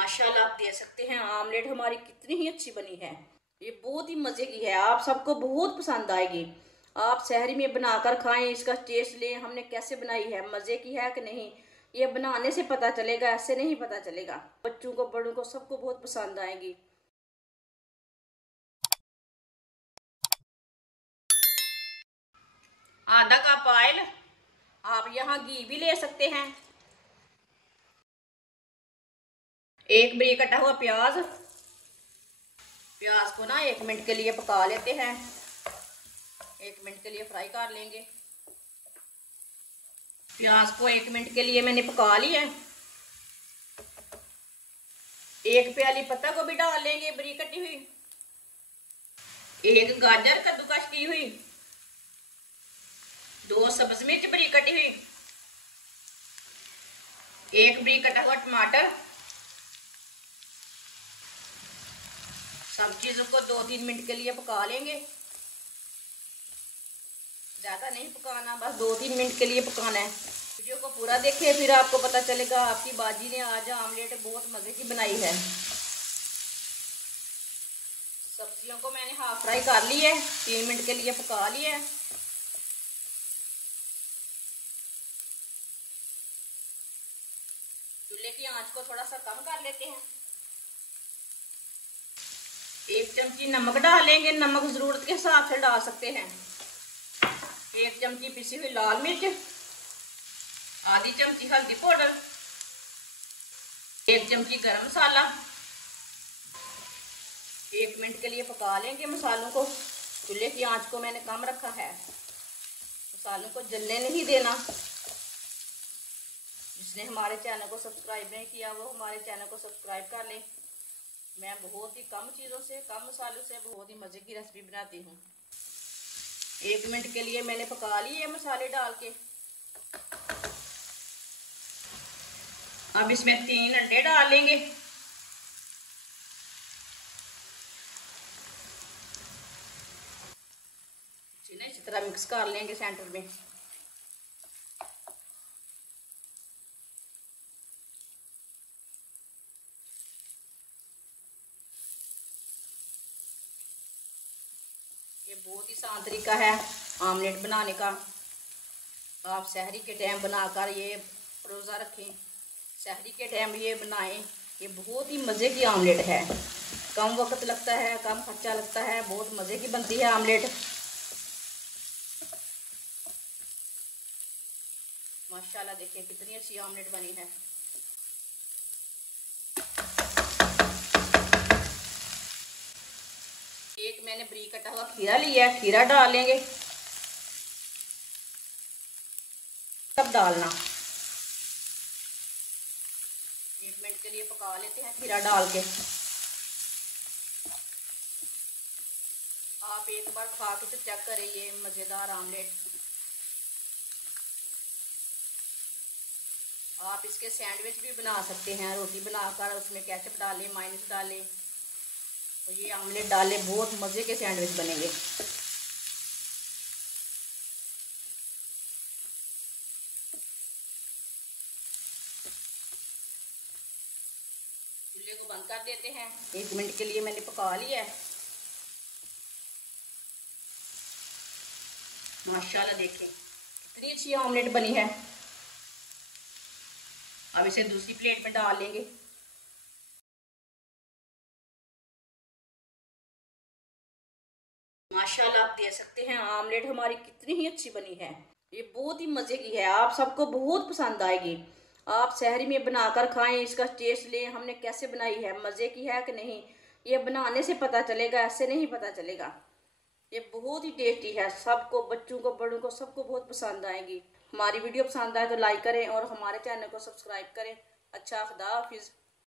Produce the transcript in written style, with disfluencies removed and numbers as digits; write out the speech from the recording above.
माशाल्लाह आप देख सकते हैं आमलेट हमारी कितनी ही अच्छी बनी है। ये बहुत ही मज़े की है, आप सबको बहुत पसंद आएगी। आप शहरी में बनाकर खाएं, इसका टेस्ट लें हमने कैसे बनाई है, मज़े की है कि नहीं, ये बनाने से पता चलेगा, ऐसे नहीं पता चलेगा। बच्चों को बड़ों को सबको बहुत पसंद आएगी। आधा कप ऑयल, आप यहाँ घी भी ले सकते हैं। एक बारीक कटा हुआ प्याज, प्याज को ना 1 मिनट के लिए पका लेते हैं। 1 मिनट के लिए फ्राई कर लेंगे। प्याज को 1 मिनट के लिए मैंने पका लिया है। 1 प्याली पत्ता गोभी डाल लेंगे बारीक कटी हुई। 1 गाजर कद्दूकस की हुई। 2 सब्ज मिर्च बारीक कटी हुई। 1 बारीक कटा हुआ टमाटर। सब चीजों को 2-3 मिनट के लिए पका लेंगे। ज्यादा नहीं पकाना, बस 2-3 मिनट के लिए पकाना है। वीडियो को पूरा देखें, फिर आपको पता चलेगा आपकी बाजी ने आज आमलेट बहुत मजे की बनाई है। सब्जियों को मैंने हाफ फ्राई कर ली है, 3 मिनट के लिए पका लिया है। चूल्हे की आंच को थोड़ा सा कम कर लेते हैं। 1 चमची नमक डालेंगे, नमक जरूरत के हिसाब से डाल सकते हैं। 1 चमची पिसी हुई लाल मिर्च, आधी चमची हल्दी पाउडर, 1 चमची गरम मसाला। 1 मिनट के लिए पका लेंगे मसालों को। चूल्हे की आंच को मैंने कम रखा है, मसालों को जलने नहीं देना। जिसने हमारे चैनल को सब्सक्राइब नहीं किया वो हमारे चैनल को सब्सक्राइब कर लें। मैं बहुत ही कम चीज़ों से, कम मसालों से बहुत ही मज़े की रेसिपी बनाती हूँ। 1 मिनट के लिए मैंने पका लिए मसाले डाल के। अब इसमें 3 अंडे डाल लेंगे। इसी तरह मिक्स कर लेंगे सेंटर में। ये बहुत ही आसान तरीका है आमलेट बनाने का। आप सहरी के टाइम बनाकर ये रोज़ा रखें, सहरी के टाइम ये बनाएं। ये बहुत ही मज़े की आमलेट है, कम वक्त लगता है, कम खर्चा लगता है, बहुत मज़े की बनती है आमलेट। माशाल्लाह देखिए कितनी अच्छी आमलेट बनी है। एक मैंने बारीक कटा हुआ खीरा लिया है, खीरा डाल लेंगे। सब डालना, 1 मिनट के लिए पका लेते हैं खीरा डाल के। आप एक बार खा के तो चेक करें ये मज़ेदार आमलेट। आप इसके सैंडविच भी बना सकते हैं, रोटी बनाकर उसमें केचप डालें, मायोनीज डालें और ये आमलेट डालें, बहुत मज़े के सैंडविच बनेंगे। चूल्हे को बंद कर देते हैं। 1 मिनट के लिए मैंने पका लिया है। माशाल्लाह देखें कितनी अच्छी आमलेट बनी है। अब इसे दूसरी प्लेट में डाल लेंगे। माशाल्लाह आप देख सकते हैं आमलेट हमारी कितनी ही अच्छी बनी है। ये बहुत ही मज़े की है, आप सबको बहुत पसंद आएगी। आप शहरी में बनाकर खाएं, इसका टेस्ट लें हमने कैसे बनाई है, मज़े की है कि नहीं, ये बनाने से पता चलेगा, ऐसे नहीं पता चलेगा। ये बहुत ही टेस्टी है, सबको, बच्चों को बड़ों को सबको बहुत पसंद आएगी। हमारी वीडियो पसंद आए तो लाइक करें और हमारे चैनल को सब्सक्राइब करें। अच्छा, खुदा हाफिज़।